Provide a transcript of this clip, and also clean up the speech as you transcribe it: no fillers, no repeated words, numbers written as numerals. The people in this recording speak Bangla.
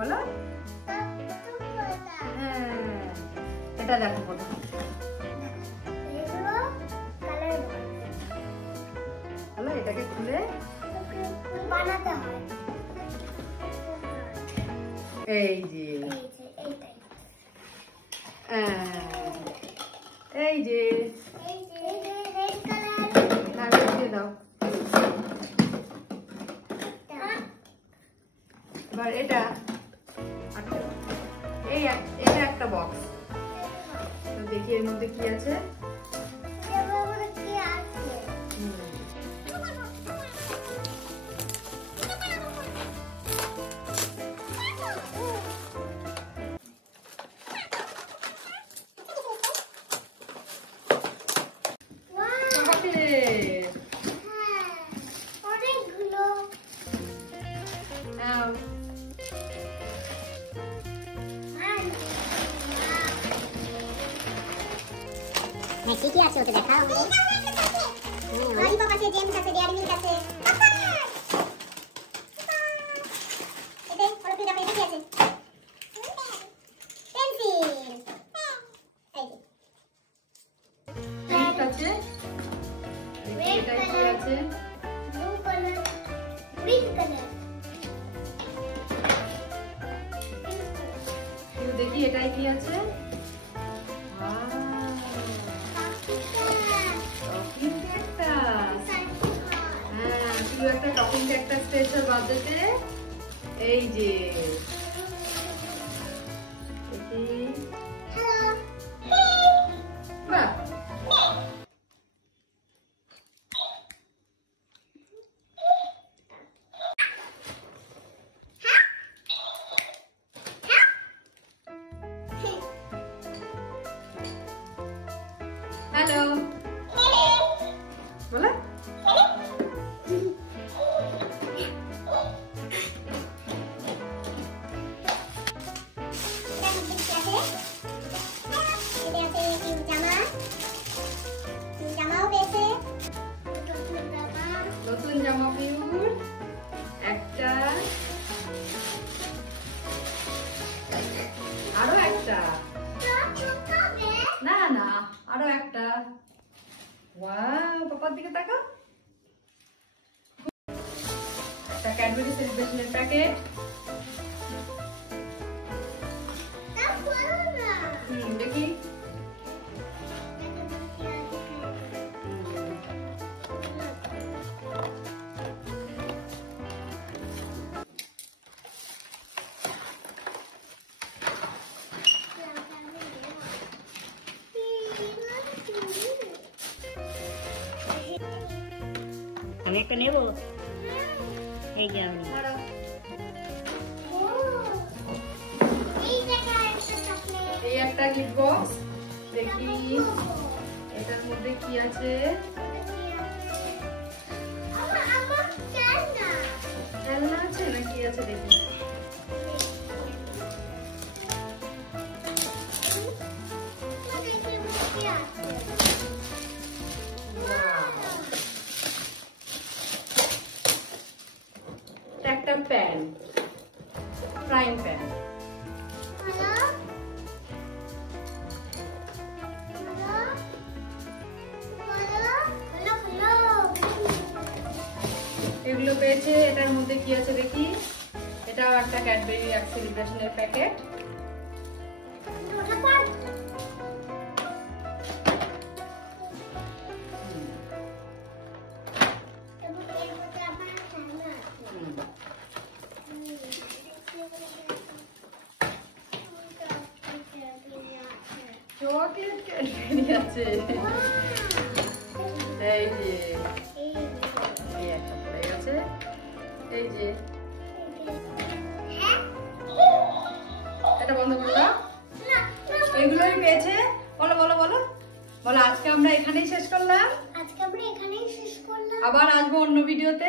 বলো এটা দেখো প্রথম বলো এটাকে খুলে বানাতে হয় এই যে এই যে দাও এবার এটা এটা একটা বক্স দেখি এর মধ্যে কি আছে কি কি আছে ওতে দেখাও ললিপপ আছে জেমস আছে ডেয়ারি মিল্ক আছে এটা হলো কি দেখো এটা কি আছে পেন্সিল এই যে ঠিক আছে এটা কি আছে ব্লু কালার গ্রিন কালার দেখি এটাই কি আছে একটা টকিং ক্যাকটাস পেয়েছে বার্থডেতে এই যে দেখি বাহ হ্যালো বলো নতুন জামা পিউর একটা আরো একটা না না আরো একটা ওয়াও পাপার দিকে তাকাও একটা ক্যাডবেরি সেলিব্রেশনের প্যাকেট দেখি আমি একটা নেব এই যে আমি এই একটা গিফট বক্স দেখি এটার মধ্যে কি আছে খেলনা আছে না কি আছে দেখি একটা প্যান ফ্রাইং প্যান এগুলো পেয়েছে এটার মধ্যে কি আছে দেখি এটাও একটা ক্যাডবেরি সেলিব্রেশনের প্যাকেট চকলেট ক্যাডবেরি আছে এই যে এই একটা পড়ে গেছে এই যে এটা বন্ধ করে দাও এগুলোই পেয়েছে বলো বলো বলো বলো আজকে আমরা এখানেই শেষ করলাম আজকে আমরা এখানেই শেষ করলাম আবার আসবো অন্য ভিডিওতে